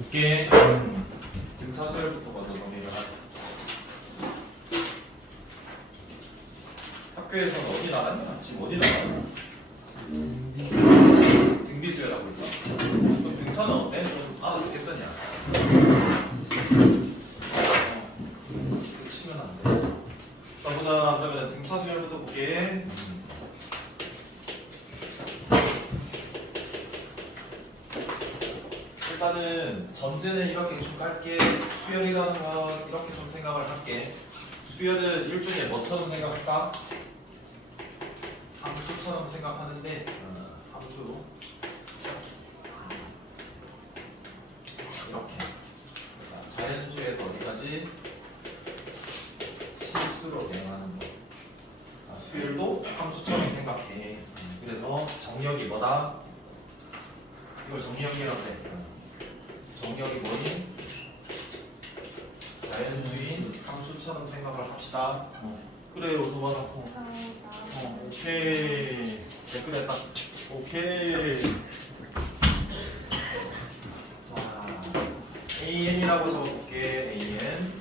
곱게 등차 수열부터 먼저 정리를 하자. 학교에서는 어디 나갔냐? 지금 어디 나갔냐? 등비 수열하고 있어? 그럼 등차는 어때? 좀 알아듣겠더냐? 치면 안 돼. 자 보자. 그러면 등차 수열부터 볼게. 일단은 전제는 이렇게 좀 깔게. 수열이라는 건 이렇게 좀 생각을 할게. 수열은 일종의 뭐처럼 생각할까? 함수처럼 생각하는데 함수 이렇게 자연수에서 어디까지? 실수로 대응하는 거. 수열도 함수처럼 생각해. 그래서 정력이 뭐다? 이걸 정력이라고 해. 정력이 뭐니? 자연수인 함수처럼 생각을 합시다. 그래요, 도와놓고. 오케이. 댓글했다. 오케이. 자, AN이라고 적어볼게. AN.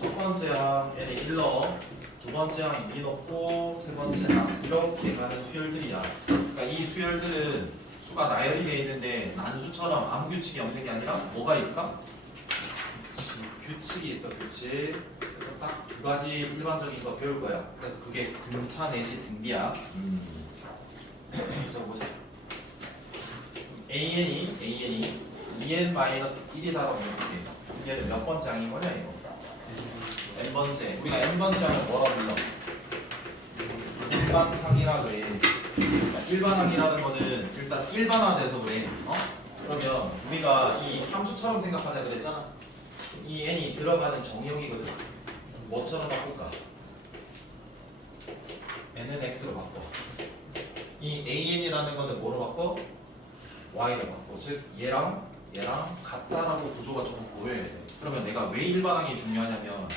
첫 번째 항 N에 1 넣어. 두 번째 항 2 넣고, 세 번째 항 이렇게 가는 수열들이야. 그러니까 이 수열들은 수가 나열이 되어 있는데 난수처럼 아무 규칙이 없는 게 아니라 뭐가 있을까? 규칙이 있어. 규칙. 그래서 딱 두 가지 일반적인 거 배울 거야. 그래서 그게 등차 내지 등비야. 자 보자. AN이 2n-1이다라고 이렇게. 얘는 몇 번째 항인 거냐 이거? n번째. 우리가 n번째 항을 뭐라 불러? 일반항이라 그래. 일반항이라는 거는 일단 일반화돼서 그래. 그러면 우리가 이 함수처럼 생각하자 그랬잖아. 이 n이 들어가는 정형이거든. 뭐처럼 바꿀까? n은 x로 바꿔. 이 an이라는 거는 뭐로 바꿔? y로 바꿔. 즉 얘랑 같다라고 구조가 조금 보여야 돼. 그러면 내가 왜 일반항이 중요하냐면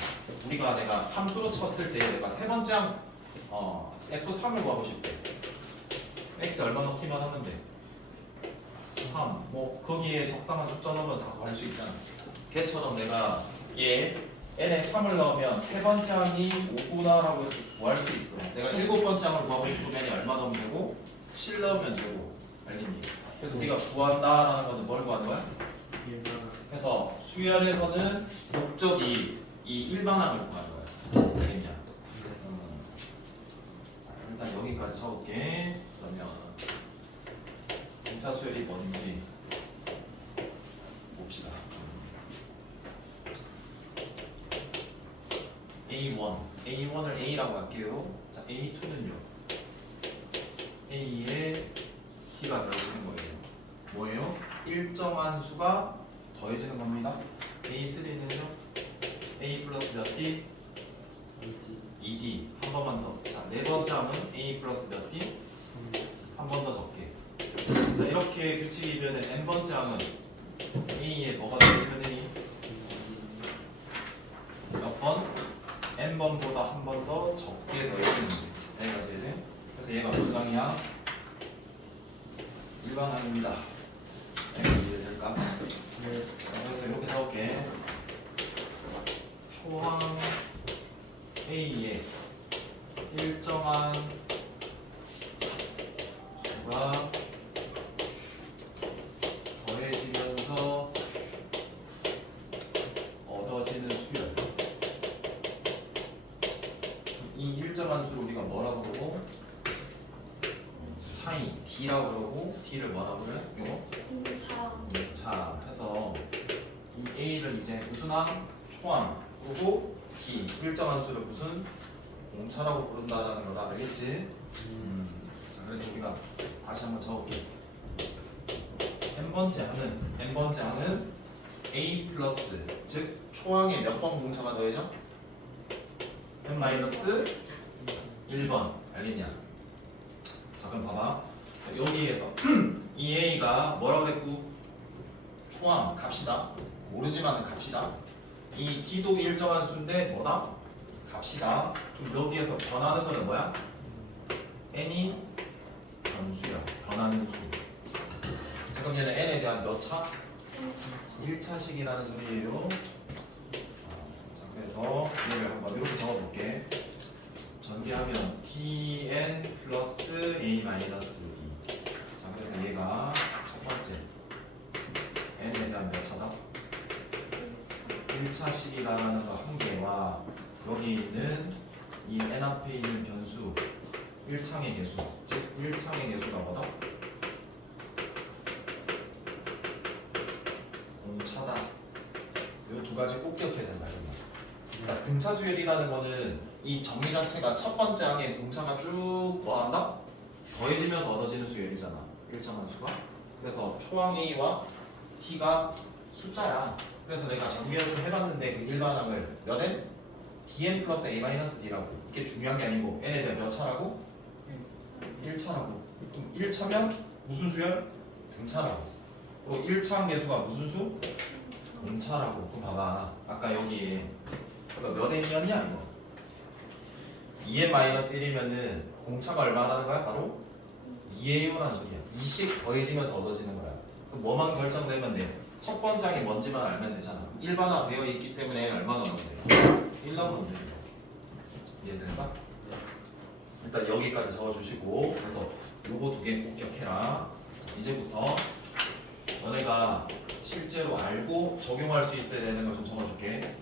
내가 함수로 쳤을 때 내가 세 번째 항 f3을 구하고 싶대. x 얼마 넣기만 하면 돼? 3. 뭐 거기에 적당한 숫자 넣으면 다 구할 수 있잖아. 걔처럼 내가 얘 n에 3을 넣으면 세 번째 항이 5구나라고 이렇게 구할 수 있어. 내가 일곱 번째 항을 구하고 싶으면 얼마 넣으면 되고 7 넣으면 되고. 알겠니? 그래서 우리가 구한다라는 거는 뭘 구하는 거야? 그래서 수열에서는 목적이 이 일반항을 구하는 거야. 알겠냐? 일단 여기까지 적을게. 그러면 등차 수열이 뭔지 봅시다. A1을 A라고 할게요. 자, A2는요. A에 T가 더해지는 거예요. 뭐예요? 일정한 수가 더해지는 겁니다. A3는요. A 플러스 몇 D? 2D. 한 번만 더. 자, 네 번째 항은 A 플러스 몇 D? 한 번 더 적게. 자, 이렇게 규칙이면 n번째 항은 A에 뭐가 더해지면 되니? 몇 번? n번보다 한 번 더 적게 더해지는 거예요. 여기까지 돼. 그래서 얘가 무슨 항이야? 일반항입니다. 여기까지 이해될까? 그래서 이렇게 적을게. 초항 A에 일정한 수가 더해지면서 얻어지는 수열. 이 일정한 수를 우리가 뭐라고 부르고? 차이 D라고 그러고 D를 뭐라고 그래? 이거? 차 해서 이 A를 이제 무슨 항? 초항 그리고 D 일정한 수를 무슨? 공차라고 부른다라는 거다. 알겠지? 자, 그래서 우리가 다시 한번 적어볼게. n번째 항은 A 플러스 즉 초항에 몇 번 공차가 더해져? n 마이너스 1번. 알겠냐? 자, 그럼 봐봐. 여기에서 이 A가 뭐라고 그랬고? 초항 값이다. 모르지만 값이다. 이 D도 일정한 수인데 뭐다? 값이다. 그럼 여기에서 변하는 거는 뭐야? n이 변수야. 변하는 수. 자, 그럼 얘는 n에 대한 몇 차? 1차식이라는 소리예요. 자, 그래서 얘를 한번 이렇게 적어볼게. 전개하면 tn 플러스 a 마이너스 d. 자, 그래서 얘가 첫 번째 n에 대한 몇 차다? 1차식이라는 거 한 개와 여기 있는 이 n 앞에 있는 변수 1창의 개수, 즉 1창의 개수가 뭐다? 공차다. 이 두 가지 꼭 기억해야 된다. 그러니까 등차 수열이라는 거는 이 정리 자체가 첫 번째 항에 공차가 쭉 뭐한다? 더해지면서 얻어지는 수열이잖아. 일정한 수가. 그래서 초항 A와 T가 숫자야. 그래서 내가 전개를 좀 해봤는데 그 일반항을 몇 n? dn 플러스 a 마이너스 d라고. 이게 중요한 게 아니고 n에 대한 몇 차라고? 1차라고. 그럼 1차면 무슨 수열? 등차라고. 그리고 1차항 개수가 무슨 수? 공차라고. 그럼 봐봐. 아까 여기 그러니까 몇 n이었냐 이거? 2n-1이면은 공차가 얼마라는 거야? 바로 2a요라는 소리야. 2씩 더해지면서 얻어지는 거야. 그럼 뭐만 결정되면 돼? 첫 번째 항이 뭔지만 알면 되잖아. 일반화 되어 있기 때문에 얼마 넣으면 돼요? 1 넣으면 돼요. 이해될까? 일단 여기까지 적어주시고 그래서 요거 두 개 꼭 기억해라. 이제부터 너네가 실제로 알고 적용할 수 있어야 되는 걸 좀 적어줄게.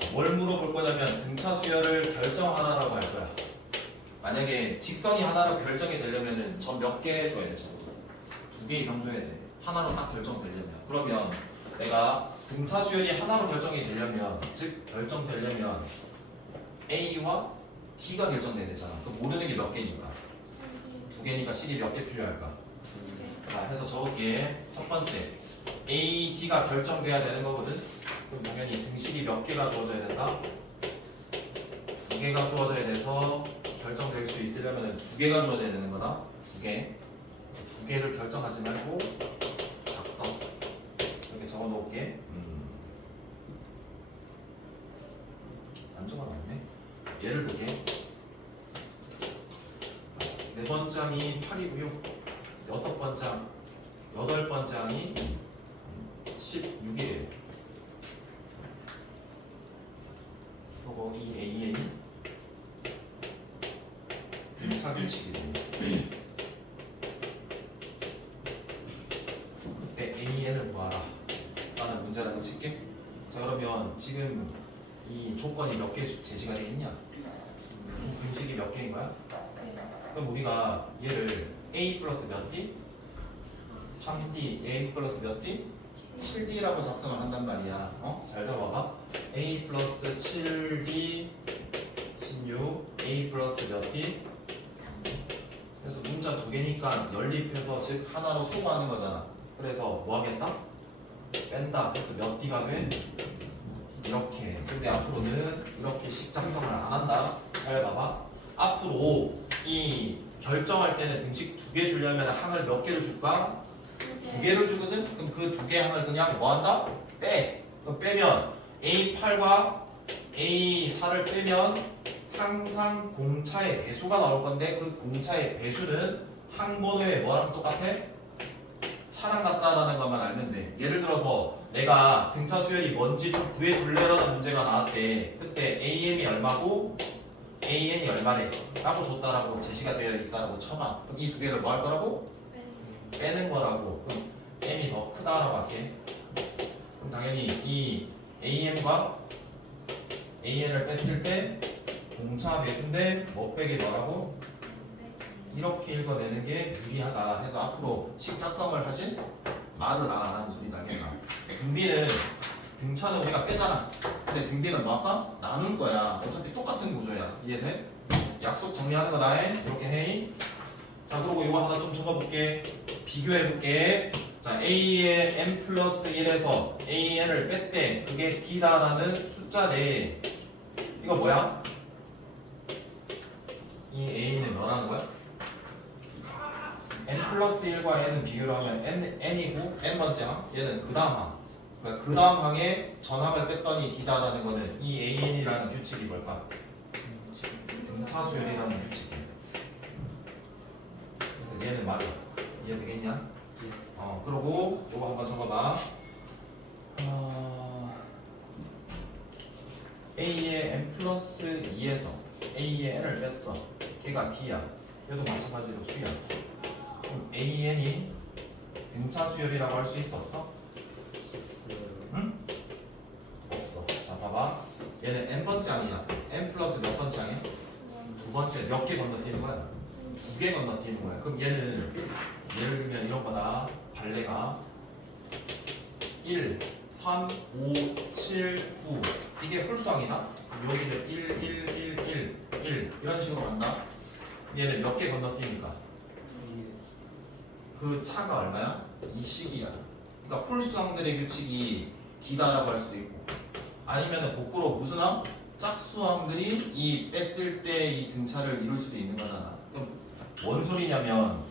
자, 뭘 물어볼 거냐면 등차 수열을 결정하나라고 할 거야. 만약에 직선이 하나로 결정이 되려면은 전 몇 개 줘야 돼? 적어도 2개 이상 줘야 돼. 하나로 딱 결정되려면. 그러면 내가 등차 수열이 하나로 결정이 되려면, 즉 결정되려면 A와 T가 결정돼야 되잖아. 그럼 모르는 게 몇 개니까? 2개니까 식이 몇 개 필요할까? 자, 해서 적을게. 첫 번째 A, T가 결정돼야 되는 거거든. 그럼 당연히 등식이 몇 개가 주어져야 된다? 2개가 주어져야 돼서 결정될 수 있으려면 2개가 주어져야 되는 거다. 2개. 2개를 결정하지 말고 작성. 이렇게 적어 놓을게. 안 적어 놨네. 예를 들게. 네 번째 항이 8이고요. 여섯 번째 항, 여덟 번째 항이 16이에요. 그리고 이 AN이 등차 규칙이에요. 그때 AN을 구하라 라는 문제라고 칠게. 자, 그러면 지금 이 조건이 몇 개 제시가 되어 있냐? 등식이 몇 개인 거야? 그럼 우리가 얘를 A 플러스 몇 D? 3D, A 플러스 몇 D? 7D라고 작성을 한단 말이야. 잘 들어봐봐. A 플러스 7D 16, A 플러스 몇 D? 그래서 문자 두 개니까 연립해서 즉 하나로 소거하는 거잖아. 그래서 뭐 하겠다? 뺀다. 그래서 몇 D가 돼? 이렇게. 근데 앞으로는 이렇게 식 작성을 안 한다. 잘 봐봐. 앞으로 이 결정할 때는 등식 2개 주려면 항을 몇 개를 줄까? 2개를 주거든? 그럼 그 2개 항을 그냥 뭐 한다? 빼. 그럼 빼면 A8과 A4를 빼면 항상 공차의 배수가 나올 건데 그 공차의 배수는 항번호의 뭐랑 똑같아? 차랑 같다라는 것만 알면 돼. 예를 들어서 내가 등차 수열이 뭔지 좀 구해줄래라는 문제가 나왔대. 그때 AM이 얼마고 AN이 얼마래 라고 줬다라고 제시가 되어 있다라고 쳐봐. 그럼 이 두 개를 뭐 할 거라고? 빼는 거라고. 그럼 M이 더 크다라고 할게. 그럼 당연히 이 AM과 AN을 뺐을 때 공차 배수인데 뭐 빼기 뭐라고? 이렇게 읽어내는 게 유리하다 해서 앞으로 식 작성을 하신 말을 안 하는 소리다. 등비는 등차는 우리가 빼잖아. 근데 등비는 뭐 할까? 나눌 거야. 어차피 똑같은 구조야. 이해돼? 약속 정리하는 거다. 이렇게 해. 자, 그리고 이거 하나 좀 적어볼게. 비교해볼게. 자, A의 n 플러스 1에서 AN을 뺐대. 그게 D다라는 숫자네. 이거 뭐야? 이 A는 뭐라는 거야? n 플러스 1과 n은 비교를 하면 n이고 n번째 항, 얘는 그 다음 항. 그러니까 그 다음 항에 전항을 뺐더니 D다라는 거는 이 AN이라는 규칙이 뭘까? 등차 수열이라는 규칙이에요. 그래서 얘는 맞아. 이해되겠냐? 그러고 요거 한번 적어봐. A의 n 플러스 2에서 A의 n을 뺐어. 걔가 D야. 얘도 마찬가지로 수야. 그럼 AN이 등차 수열이라고 할 수 있어 없어? 응? 없어. 자 봐봐. 얘는 n번째 항이야. n 플러스 몇 번째 항이야? 두 번째. 몇 개 건너뛰는 거야? 두 개 건너뛰는 거야. 그럼 얘는 예를 들면 이런 거다. 발레가 1, 3, 5, 7, 9 이게 홀수항이다. 여기는 1, 1, 1, 1, 1 이런 식으로 간다. 얘는 몇 개 건너뛰니까 그 차가 얼마야? 2식이야. 그러니까 홀수항들의 규칙이 D다라고 할 수도 있고 아니면은 거꾸로 무슨 항? 짝수항들이 이 뺐을 때 이 등차를 이룰 수도 있는 거잖아. 그럼 뭔 소리냐면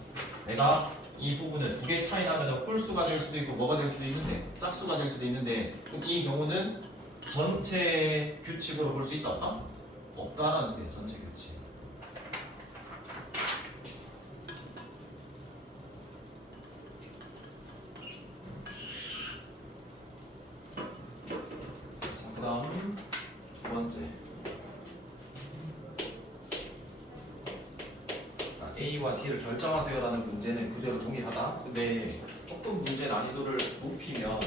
내가 이 부분은 두 개 차이 나면 홀수가 될 수도 있고 뭐가 될 수도 있는데 짝수가 될 수도 있는데 그럼 이 경우는 전체 규칙으로 볼 수 있다 없다? 없다라는 거예요. 전체 규칙. 자, 그 다음 두 번째 A와 D를 결정하세요라는 문제는 그대로 동일하다. 근데 조금 문제 난이도를 높이면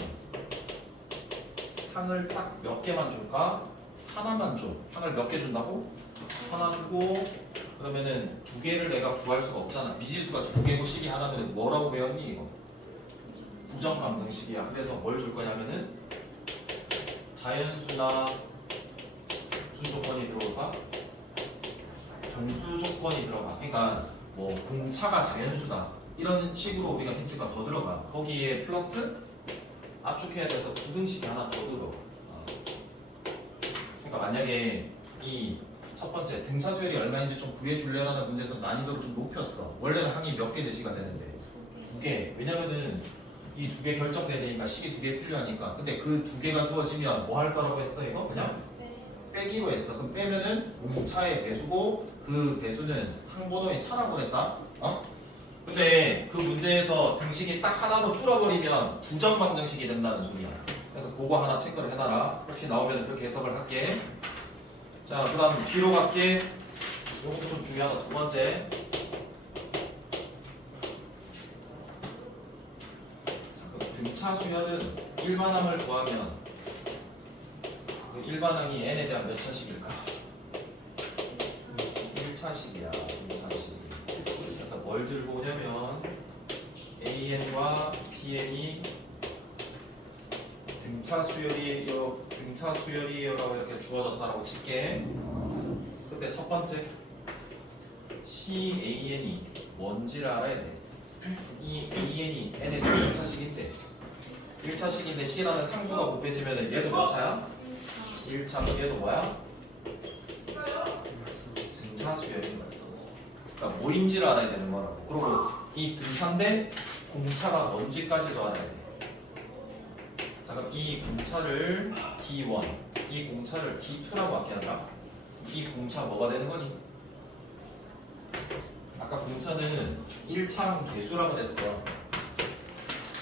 항을 딱 몇 개만 줄까? 하나만 줘. 항을 몇 개 준다고? 하나 주고 그러면은 두 개를 내가 구할 수가 없잖아. 미지수가 두 개고 식이 하나면 뭐라고 배웠니 이거? 부정감등식이야. 그래서 뭘 줄 거냐면은 자연수나 무슨 조건이 들어올까? 정수 조건이 들어가. 그러니까 뭐 공차가 자연수다 이런 식으로 우리가 힌트가 더 들어가. 거기에 플러스 압축해야 돼서 부등식이 하나 더 들어. 그러니까 만약에 이 첫 번째 등차 수열이 얼마인지 좀 구해줄래라는 문제에서 난이도를 좀 높였어. 원래는 항이 몇 개 제시가 되는데 두 개. 왜냐면은 이 두 개 결정돼야 되니까 식이 두 개 필요하니까. 근데 그 두 개가 주어지면 뭐 할 거라고 했어 이거? 그냥 빼기로 했어. 그럼 빼면은 공차의 배수고 그 배수는 항번호의 차라고 그랬다. 근데 그 문제에서 등식이 딱 하나로 줄어버리면 부정방정식이 된다는 소리야. 그래서 그거 하나 체크를 해놔라. 혹시 나오면 그렇게 해석을 할게. 자, 그 다음 뒤로 갈게. 이것도 좀 중요하다. 두 번째. 등차 수열은 일반항을 구하면 그 일반항이 n에 대한 몇 차식일까? 1차식이야. 1차식. 그래서 뭘 들고 오냐면 AN과 PN이 등차 수열이에요라고 이렇게 주어졌다라고 칠게. 근데 첫 번째 CAN이 뭔지를 알아야 돼. 이 AN이 n에 대한 1차식인데 1차식인데 C라는 상수가 곱해지면 얘도 몇 차야? 1차. 얘도 뭐야? 등차 수열인 거야. 그러니까 뭐인지를 알아야 되는 거라고. 그리고 이 등차인데 공차가 뭔지까지도 알아야 돼. 자, 그럼 이 공차를 D1, 이 공차를 D2라고 할게하자. 이 공차 뭐가 되는 거니? 아까 공차는 1차항 개수라고 그랬어.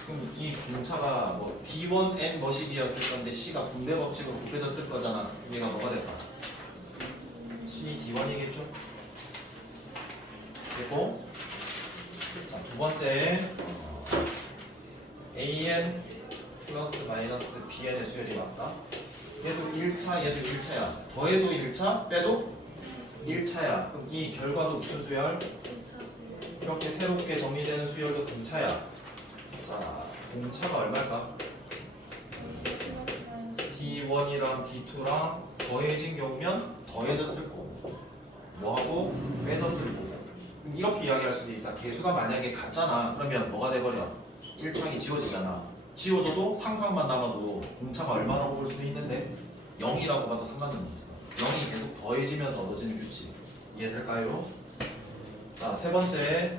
그럼 이 공차가 뭐 D1N 머시기였을 건데 C가 분배 법칙으로 곱해졌을 거잖아. 얘가 뭐가 될까? C D1이겠죠? 그리고 자, 두 번째 AN 플러스 마이너스 BN의 수열이 맞다. 얘도 1차, 얘도 1차야. 더해도 1차, 빼도 1차야. 그럼 이 결과도 무슨 수열? 이렇게 새롭게 정리되는 수열도 등차야. 자, 공차가 얼마일까? D1이랑 D2랑 더해진 경우면 더해졌을 거고 뭐하고 빼졌을 거고. 그럼 이렇게 이야기할 수도 있다. 개수가 만약에 같잖아. 그러면 뭐가 돼버려? 1차항이 지워지잖아. 지워져도 상수항만 남아도 공차가 얼마라고 볼 수도 있는데 0이라고 봐도 상관은 없어. 0이 계속 더해지면서 얻어지는 규칙. 이해될까요? 자, 세 번째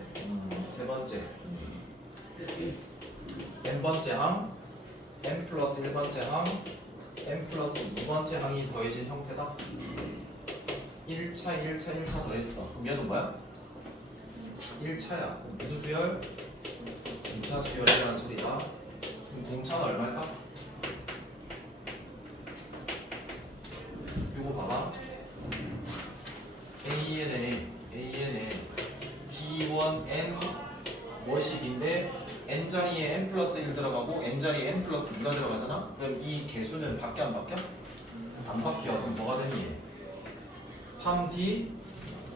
n번째 항, n 플러스 1번째 항, n 플러스 2번째 항이 더해진 형태다. 1차 더했어. 그럼 얘는 뭐야? 1차야. 무슨 수열? 등차 수열이라는 소리다. 그럼 공차는 얼마일까? 요거 봐봐. AN에 D1N 뭐식인데 N자리에 N 플러스 1 들어가고 N자리에 N 플러스 2가 들어가잖아? 그럼 이 개수는 바뀌어 안 바뀌어? 안 바뀌어. 그럼 뭐가 되니? 3D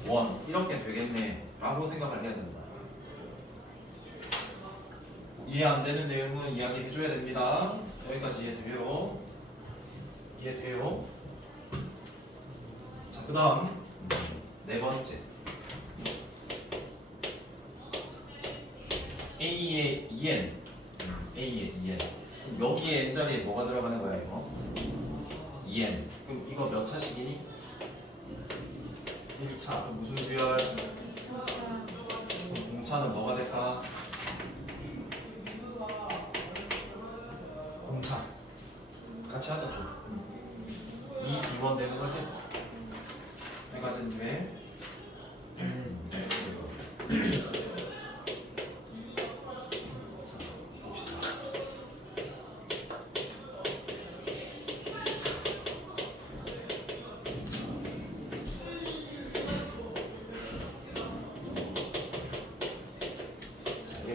1 이렇게 되겠네 라고 생각을 해야 된다. 이해 안 되는 내용은 이야기 해줘야 됩니다. 여기까지 이해돼요? 이해돼요? 자, 그 다음 네 번째 A의 2n A의 2n 그럼 여기에 N자리에 뭐가 들어가는 거야 이거? 2n 그럼 이거 몇 차식이니? 1차 그럼 무슨 수열? 그럼 공차는 뭐가 될까? 공차 같이 하자 좀. 이 D1 되는 거지? 여기까지는 돼?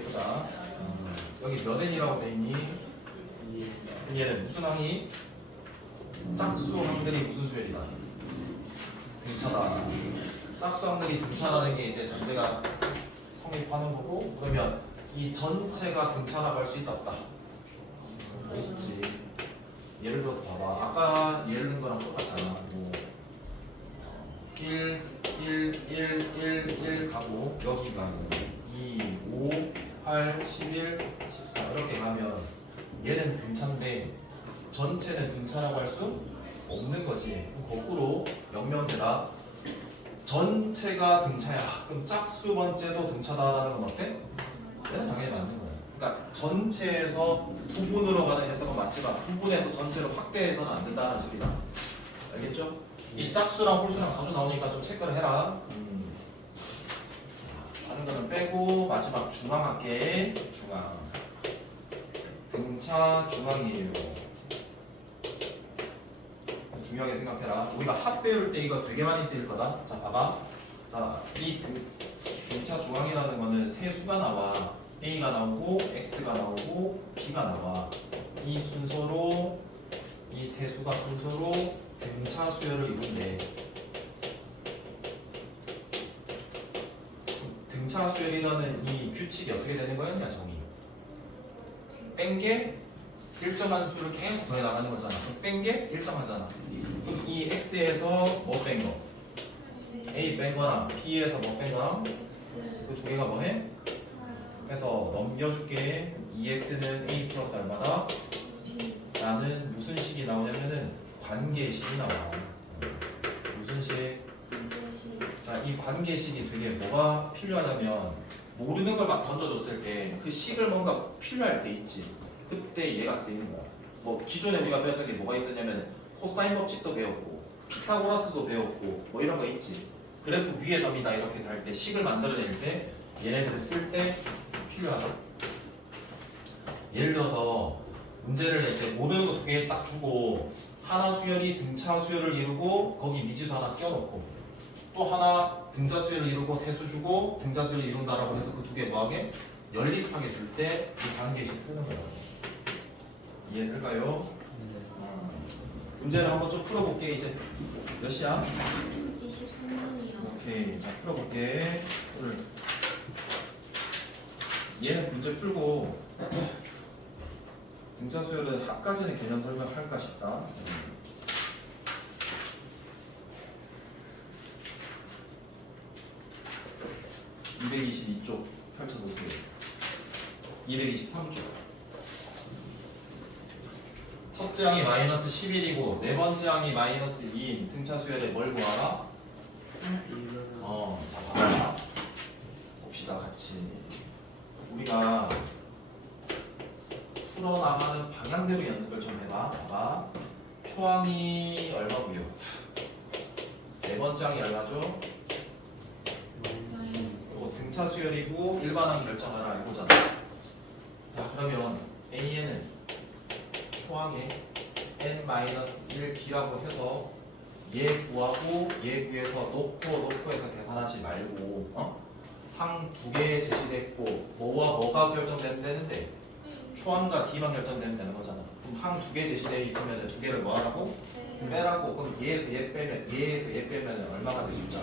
보자. 여기 몇 n이라고 돼 있니? 얘는 무슨 항이? 짝수 항들이 무슨 수열이다? 등차다. 짝수 항들이 등차라는 게 이제 전제가 성립하는 거고 그러면 이 전체가 등차라고 할 수 있다 없다? 있지. 예를 들어서 봐봐. 아까 예를 든 거랑 똑같잖아. 뭐 1, 1, 1, 1, 1 가고 여기가 뭐 2, 5, 8, 11, 14 이렇게 가면 얘는 등차인데 전체는 등차라고 할 수 없는 거지. 그럼 거꾸로 명명제다. 전체가 등차야. 그럼 짝수 번째도 등차다라는 건 어때? 얘는 당연히 맞는 거야. 그러니까 전체에서 부분으로 가는 해석은 맞지만 부분에서 전체로 확대해서는 안 된다는 소리다. 알겠죠? 이 짝수랑 홀수랑 자주 나오니까 좀 체크를 해라. 다른 거는 빼고 마지막 중앙 할게. 중앙. 등차 중앙이에요. 중요하게 생각해라. 우리가 합 배울 때 이거 되게 많이 쓰일 거다. 자, 봐봐. 자, 이 등차 중앙이라는 거는 세 수가 나와. A가 나오고 X가 나오고 B가 나와. 이 순서로 이 세 수가 순서로 등차 수열을 이룬대. 등차 수열이라는 이 규칙이 어떻게 되는 거였냐, 정의. 뺀 게 일정한 수를 계속 더해 나가는 거잖아. 뺀 게 일정하잖아. 그럼 이 X에서 뭐 뺀 거? A 뺀 거랑 B에서 뭐 뺀 거랑 그 두 개가 뭐해? 그래서 넘겨줄게. 2x는 a 플러스 r마다 나는 무슨 식이 나오냐면은 관계식이 나와. 무슨 식? 자, 이 관계식이 되게 뭐가 필요하냐면 모르는 걸 막 던져줬을 때 그 식을 뭔가 필요할 때 있지. 그때 얘가 쓰이는 거야. 뭐 기존에 우리가 배웠던 게 뭐가 있었냐면 코사인 법칙도 배웠고 피타고라스도 배웠고 뭐 이런 거 있지. 그래프 위의 점이다 이렇게 할 때 식을 만들어낼 때 얘네들을 쓸 때 필요하다. 예를 들어서 문제를 이제 모르는 거 두 개 딱 주고 하나 수열이 등차 수열을 이루고 거기 미지수 하나 껴놓고 또 하나 등차 수열을 이루고 세수 주고 등차 수열을 이룬다라고 해서 그 두 개 뭐하게 연립하게 줄 때 이 관계식 쓰는 거예요. 이해될까요? 문제를 한번 좀 풀어볼게. 이제 몇 시야? 23분이요. 오케이. 자, 풀어볼게. 오늘 얘는 문제 풀고 등차 수열은 합까지는 개념 설명할까 싶다. 222쪽 펼쳐보세요. 223쪽. 첫째 항이 마이너스 11이고 네 번째 항이 마이너스 2인 등차 수열에 뭘 구하라? 자, 봐봐. 봅시다, 같이. 우리가 풀어나가는 방향대로 연습을 좀 해봐. 봐봐. 초항이 얼마고요? 네 번째 항이 얼마죠? 그리고 등차 등차 수열이고 일반항 결정하라 이거잖아. 자 그러면 AN은 초항에 n-1b라고 해서 얘 구하고 얘 구해서 놓고 해서 계산하지 말고 항 두 개 제시됐고 뭐와 뭐가 결정되는데 초항과 D만 결정되면 되는 거잖아. 그럼 항 두 개 제시되어 있으면 두 개를 뭐 하라고? 빼라고. 그럼 얘에서 얘 빼면 얼마가 될 숫자?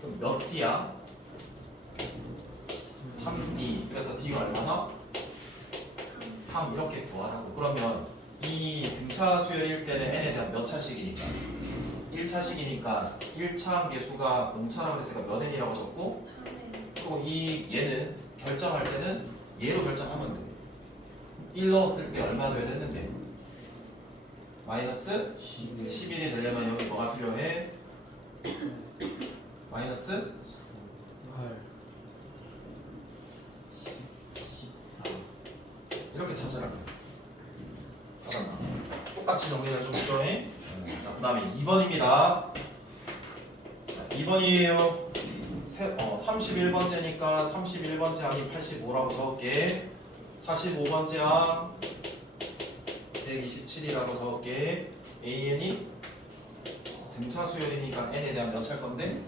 그럼 몇 D야? 3D. 그래서 D가 얼마나? 3 이렇게 구하라고. 그러면 이 등차 수열일 때는 n에 대한 몇 차식이니까 1차식이니까 1차 계수가 공차라고 했으니까 몇 n이라고 적고, 그리고 이 얘는 결정할 때는 얘로 결정하면 돼. 1 넣었을 때 얼마 넣어야 됐는데 마이너스 11이 되려면 여기 뭐가 필요해? 마이너스 8 14 이렇게 찾으라고요. 알았나? 똑같이 정리를 좀 필요해. 자, 그 다음에 2번입니다. 2번이에요. 31번째니까 31번째 항이 85라고 적을게. 45번째 항 127이라고 적을게. AN이 등차 수열이니까 n에 대한 몇 차일 건데?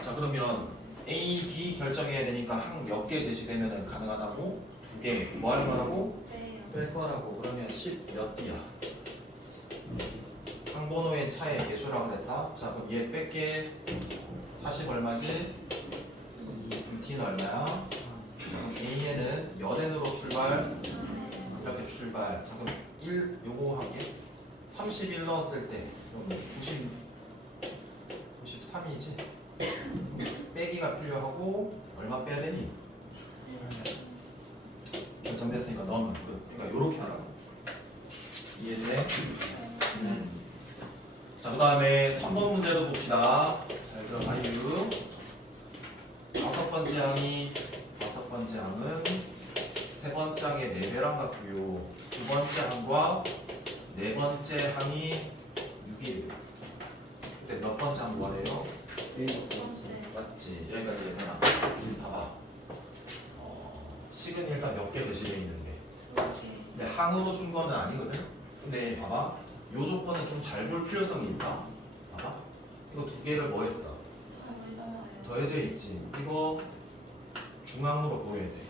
자 그러면 A, D 결정해야 되니까 항 몇 개 제시되면 가능하다고? 2개. 뭐 하는 거라고? 뺄 거라고. 그러면 10 몇 D야? 항번호의 차의 개수라고 그랬다. 자 그럼 얘 뺄게. 40 얼마지? 그럼 D는 얼마야? AN은 몇 N으로 출발? 이렇게 출발. 자 그럼 1 요거 하게. 31 넣었을 때 그럼 93이지? 빼기가 필요하고 얼마 빼야 되니? 결정됐으니까 넣으면 끝. 그러니까 요렇게 하라고. 이해돼? 자, 그 다음에 3번 문제도 봅시다. 잘 들어봐요. 다섯 번째 항은 세 번째 항의 4배랑 같고요. 두 번째 항과 네 번째 항이 6이에요. 그때 몇 번째 항 구하래요? 맞지? 여기까지 되나? 봐봐. 식은 일단 몇 개 제시되어 있는데 근데 항으로 준 거는 아니거든? 근데 봐봐. 요 조건은 좀 잘 볼 필요성이 있다. 봐봐. 이거 두 개를 뭐 했어? 더해져 있지. 이거 중앙으로 보여야 돼.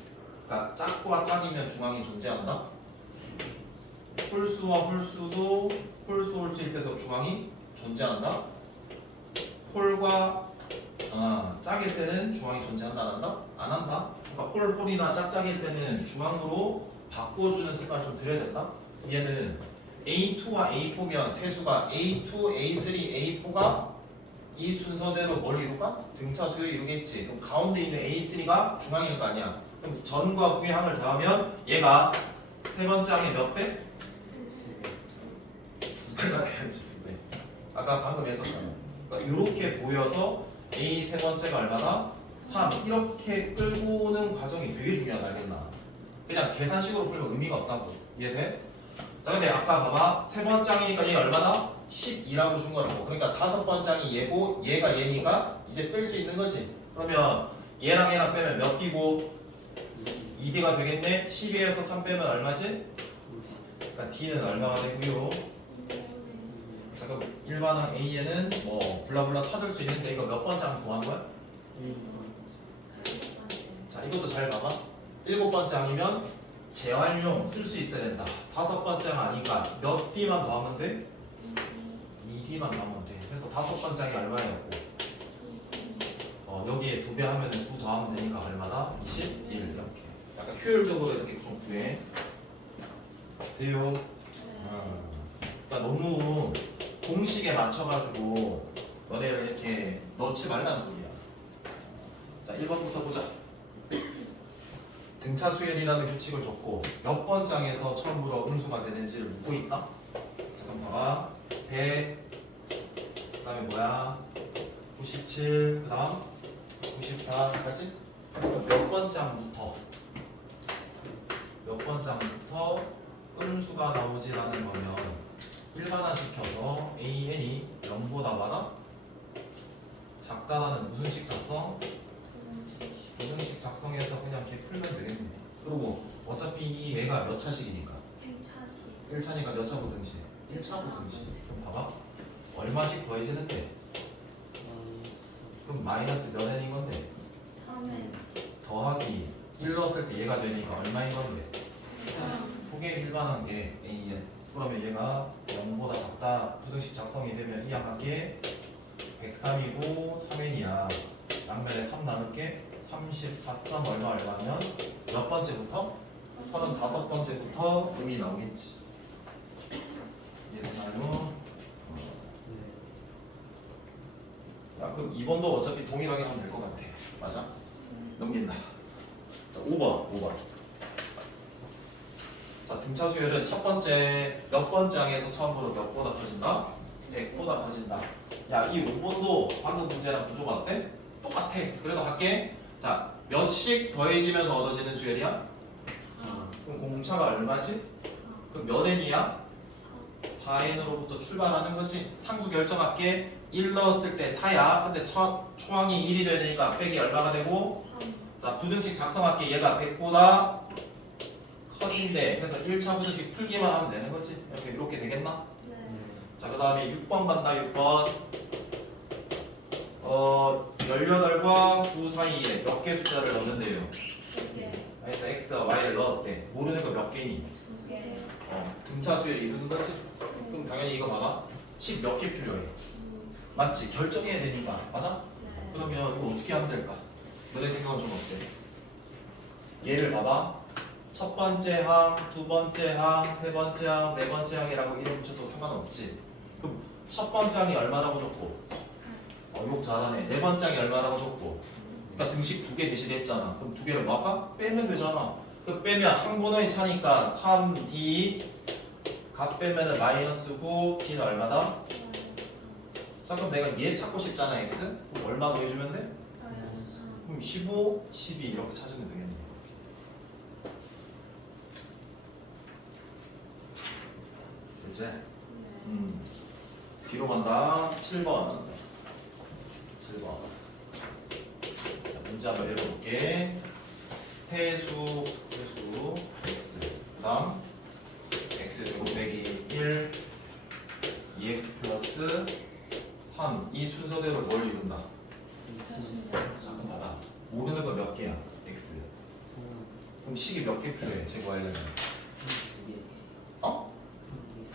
그러니까 짝과 짝이면 중앙이 존재한다. 홀수와 홀수도 홀수일 때도 중앙이 존재한다. 홀과 짝일 때는 중앙이 존재한다 안 한다? 안 한다. 그러니까 홀이나 짝짝일 때는 중앙으로 바꿔주는 습관을 좀 들여야 된다. 얘는 A2와 A4면 세수가 A2, A3, A4가 이 순서대로 뭘 이룰까? 등차 수열 이루겠지. 그럼 가운데 있는 A3가 중앙일 거 아니야. 그럼 전과 후의 항을 더하면 얘가 세 번째 항의 몇 배? 2배가 돼야지. 2배. 아까 방금 했었잖아. 그러니까 이렇게 보여서 A 세 번째가 얼마다? 3. 이렇게 끌고 오는 과정이 되게 중요하다. 알겠나? 그냥 계산식으로 풀면 의미가 없다고. 이해돼? 자 근데 아까 봐봐. 세 번째 항이니까 얘 얼마다? 12라고 준 거라고. 그러니까 다섯 번째 항이 얘고 얘가 얘니까 이제 뺄 수 있는 거지. 그러면 얘랑 얘랑 빼면 몇 D고? 2D가 되겠네. 12에서 3 빼면 얼마지? 그러니까 D는 얼마가 되고요. 자 그럼 일반항 A에는 뭐 블라블라 찾을 수 있는데 이거 몇 번째 항 구한 거야? 자 이것도 잘 봐봐. 7번째 항이면 재활용 쓸 수 있어야 된다. 5번째 항 아니까 몇 D만 더하면 돼? 2D만 더하면 돼. 그래서 5번째 항이 얼마였고 여기에 2배 하면 9 더하면 되니까 얼마다? 21 이렇게. 약간 효율적으로 이렇게 좀 구해. 돼요? 그러니까 너무 공식에 맞춰가지고 너네를 이렇게 넣지 말라는 소리야. 자 1번부터 보자. 등차 수열이라는 규칙을 줬고 몇 번째 항에서 처음으로 음수가 되는지를 묻고 있다. 잠깐 봐봐. 100 그 다음에 뭐야? 97 그 다음 94까지? 몇 번째 항부터 음수가 나오지라는 거면 일반화시켜서 AN이 0보다 많아? 작다라는 무슨 식 잤어? 부등식 작성해서 그냥 걔 풀면 되겠네. 그리고 어차피 이 애가 몇 차식이니까 1차씩 1차니까 몇 차 부등식? 1차 부등식. 그럼 봐봐. 얼마씩 더해지는데? 그럼 마이너스 몇 n인 건데? 3에 더하기 1 넣었을 때 얘가 되니까 얼마인 건데? 그게 일반한 게 AN. 그러면 얘가 0보다 작다. 부등식 작성이 되면 이 양합계 103이고 3n이야. 양면에 3 나눌게 34점 얼마면 몇 번째부터? 35번째부터 음이 나오겠지. 이해되나요? 야, 그럼 2번도 어차피 동일하게 하면 될 것 같아. 맞아? 넘긴다. 자, 5번. 자, 등차 수열은 첫 번째 몇 번째 항에서 처음으로 몇보다 커진다? 100보다 커진다. 야, 이 5번도 방금 문제랑 구조가 어때? 똑같아. 그래도 할게. 자, 몇씩 더해지면서 얻어지는 수열이야? 그럼 공차가 얼마지? 그럼 몇 n이야? 4n으로부터 출발하는 거지. 상수 결정할게. 1 넣었을 때 4야. 근데 초항이 1이 돼야 되니까 빼기 얼마가 되고? 3 자, 부등식 작성할게. 얘가 100보다 커진대. 그래서 1차 부등식 풀기만 하면 되는 거지. 이렇게 되겠나? 네. 자, 그 다음에 6번 간다. 6번 18과 9 사이에 몇 개 숫자를 넣는데요. 2개 그래서 x와 y를 넣었대. 모르는 거 몇 개니? 2개 등차 수열을 이루는 거지. 그럼 당연히 이거 봐봐. 10 몇 개 필요해. 맞지? 결정해야 되니까. 맞아? 네. 그러면 이거 어떻게 하면 될까? 너네 생각은 좀 어때? 얘를 봐봐. 첫 번째 항, 두 번째 항, 세 번째 항, 네 번째 항이라고 이름 붙여도 상관없지. 그럼 첫 번째 항이 얼마라고 줬고? 욕 잘하네. 네 번째 항이 얼마라고 줬고? 그러니까 등식 2개 제시됐잖아. 그럼 2개를 뭐 할까? 빼면 되잖아. 그 빼면 항번호의 차니까 3d 값 빼면은 마이너스 9, d는 얼마다? 자, 그럼 내가 얘 찾고 싶잖아, x. 그럼 얼마 더해주면 돼? 그럼 15, 12 이렇게 찾으면 되겠네. 됐지? 뒤로 간다. 7번. 자, 문제 한번 읽어볼게. 세수 x. 그 다음 x 제곱 빼기 1 2x 플러스 3. 이 순서대로 뭘 이룬다? 자, 그럼 봐봐. 모르는 거 몇 개야? x. 그럼 식이 몇 개 필요해? 제거하려면. 어?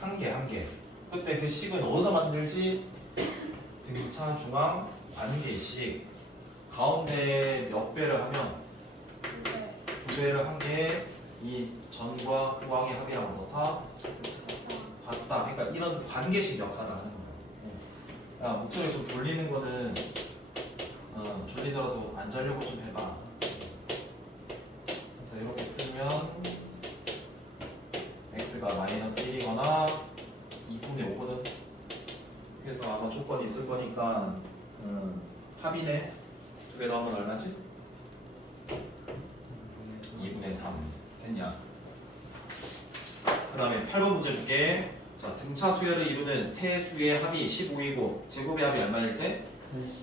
한 개. 그때 그 식은 어디서 만들지? 등차 중앙 관계식. 가운데 몇 배를 하면? 2배를 한 게 이 전과 후항의 합이랑 어떻다? 같다. 그러니까 이런 관계식 역할을 하는 거야. 야, 목소리 좀 졸리는 거는 졸리더라도 안 자려고 좀 해봐. 그래서 이렇게 풀면 x가 마이너스 1이거나 2분의 5거든. 그래서 아마 조건이 있을 거니까 합이네. 2개 더하면 얼마지? 2분의 3 됐냐? 그 다음에 8번 문제 볼게. 자, 등차 수열을 이루는 세 수의 합이 15이고 제곱의 합이 얼마일 때?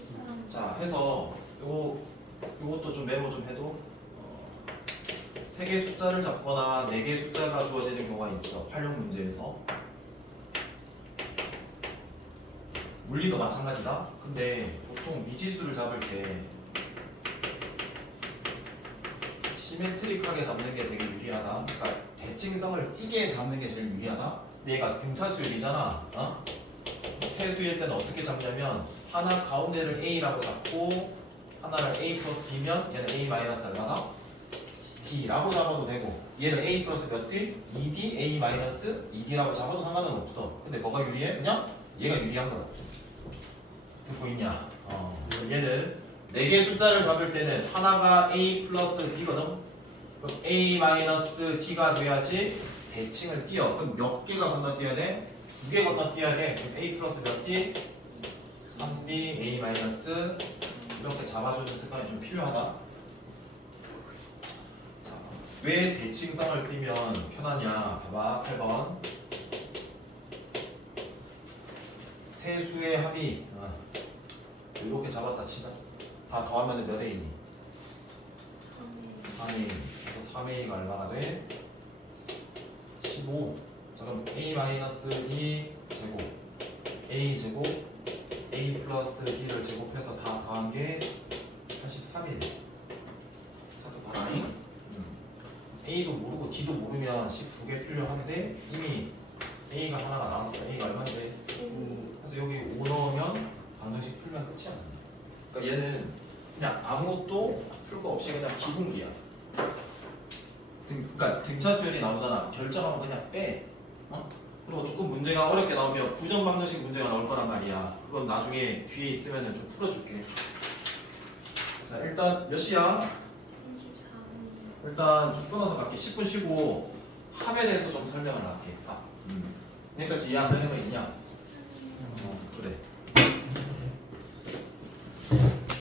13 자, 해서 요것도 좀 메모 좀 해도 3개 숫자를 잡거나 4개 숫자가 주어지는 경우가 있어. 활용 문제에서. 물리도 마찬가지다. 근데 보통 미지수를 잡을 때 시메트릭하게 잡는 게 되게 유리하다. 그러니까 대칭성을 띄게 잡는 게 제일 유리하다. 근데 얘가 등차 수열이잖아. 세 수일 때는 어떻게 잡냐면 하나 가운데를 a라고 잡고 하나를 a 플러스 b면 얘는 a 마이너스 얼마다? d라고 잡아도 되고 얘는 a 플러스 몇 d? 2d a 마이너스 2d라고 잡아도 상관은 없어. 근데 뭐가 유리해? 그냥 얘가 유리한 거야. 듣고 있냐? 얘는 4개 숫자를 잡을 때는 하나가 a 플러스 d거든. 그럼 a 마이너스 d가 돼야지 대칭을 띄어. 그럼 몇 개가 건너뛰어야 돼? 2개 건너뛰어야 돼. 그럼 a 플러스 몇 d? 3b a 마이너스 이렇게 잡아주는 습관이 좀 필요하다. 자, 왜 대칭성을 띄면 편하냐? 봐봐. 8번 세수의 합이 이렇게 잡았다 치자. 다 더하면 몇 a니? 3A. 그래서 3A가 얼마나 돼? 15. 자 그럼 A-2 제곱 A 제곱 A 플러스 B를 제곱해서 다 더한 게 83이네. 자또 봐라잉. A도 모르고 D도 모르면 12개 필요한데 이미 A가 하나가 나왔어. A가 얼마인데? 그래서 여기 5 넣으면 방정식 풀면 끝이야. 그러니까 얘는 그냥 아무것도 풀 거 없이 그냥 기본기야. 그러니까 등차 수열이 나오잖아. 결정하면 그냥 빼. 그리고 조금 문제가 어렵게 나오면 부정 방정식 문제가 나올 거란 말이야. 그건 나중에 뒤에 있으면 좀 풀어줄게. 자 일단 몇 시야? 34분. 일단 좀 끊어서 갈게. 10분 쉬고 합에 대해서 좀 설명을 할게. 여기까지 이해 안 되는 거 있냐? 그래.